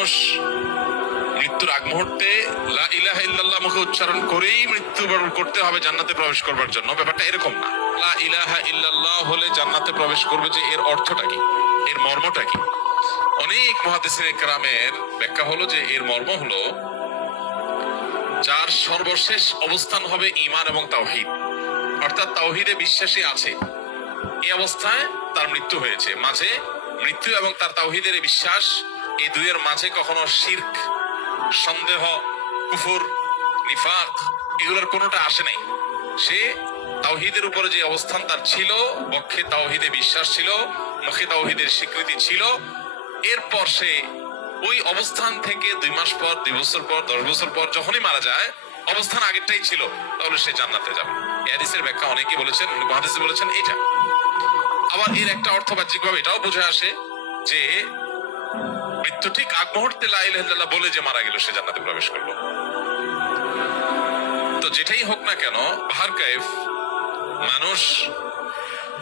মানুষ মৃত্যুর আগ মুহূর্তে লা ইলাহা ইল্লাল্লাহ মুখে উচ্চারণ করেই মৃত্যুবরণ করতে হবে জান্নাতে প্রবেশ করবার জন্য, ব্যাপারটা এরকম না। লা ইলাহা ইল্লাল্লাহ হলে জান্নাতে প্রবেশ করবে, যে এর অর্থটা কি, এর মর্মটা কি? অনেক মুহাদ্দিসিনে কেরামের ব্যাখ্যা হলো যে এর মর্ম হলো যার সর্বশেষ অবস্থান হবে ঈমান এবং তাওহীদ, অর্থাৎ তাওহীদে বিশ্বাসী আছে, এই অবস্থায় তার মৃত্যু হয়েছে। মাঝে মৃত্যু এবং তার তাওহীদের বিশ্বাস, এই দুইয়ের মাঝে কখনো শিরক, সন্দেহ, কুফর, নিফাক এগুলোর কোনোটা আসে নাই। সে তাওহীদের উপরে যে অবস্থান তার ছিল, বক্ষে তাওহীদে বিশ্বাস ছিল, মুখে তাওহীদের স্বীকৃতি ছিল, এরপর সে ওই অবস্থান থেকে 2 মাস পর, 2 বছর পর, 10 বছর পর যখনই মারা যায়, অবস্থান আগেরটাই ছিল, তাহলে সে জান্নাতে যাবে। এই হাদিসের ব্যাখ্যা অনেকেই বলেছেন, মুহাদ্দিস বলেছেন এটা। আবার এর একটা অর্থবাহ্যিক ভাবে এটাও বোঝা আসে যে মৃত্যু ঠিক আগ মুহূর্তে লা ইলাহা ইল্লাল্লাহ বলে যে মারা গেল, সে জান্নাতে প্রবেশ করলো। তো যেটাই হোক না কেন, বাহার কাইফ মানুষ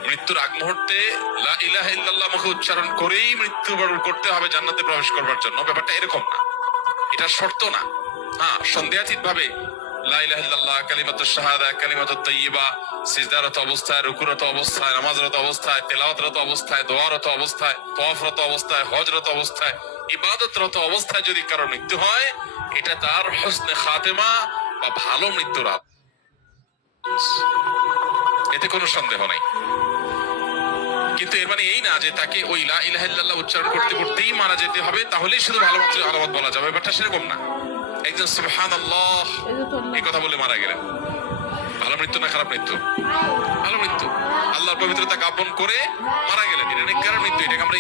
মৃত্যুর আগ মুহূর্তে লা ইলাহা ইল্লাল্লাহ মুখে উচ্চারণ করেই মৃত্যুবরণ করতে হবে জান্নাতে প্রবেশ করবার জন্য, ব্যাপারটা এরকম না, এটা শর্ত না। হ্যাঁ, সন্দেহাতীত ভাবে লা ইলাহা ইল্লাল্লাহ, কালিমাতুশ শাহাদা, কালিমাতুত তাইয়্যিবা, সিজদারত অবস্থায়, রুকুরত অবস্থায়, নামাজরত অবস্থায়, তেলাওয়াতরত অবস্থায়, দোয়ারত অবস্থায়, তওয়াফরত অবস্থায়, হজরত অবস্থায়, ইবাদতরত অবস্থায় যদি কারোর মৃত্যু হয়, এটা তার হুসনে খাতেমা বা ভালো মৃত্যুর আলামত, এতে কোনো সন্দেহ নাই। কিন্তু এর মানে এই না যে তাকে ওই লা ইলাহা ইল্লাল্লাহ উচ্চারণ করতে করতেই মারা যেতে হবে, তাহলেই শুধু ভালো মৃত্যুর আলামত বলা যাবে, ব্যাপারটা সেরকম না। একজন সুবহানাল্লাহ এই কথা বলে মারা গেলেন, ভালো মৃত্যু না খারাপ মৃত্যু? ভালো মৃত্যু। আল্লাহর পবিত্রতা জ্ঞাপন করে মারা গেলেন, এটা নেককার মৃত্যু, এটাকে আমরা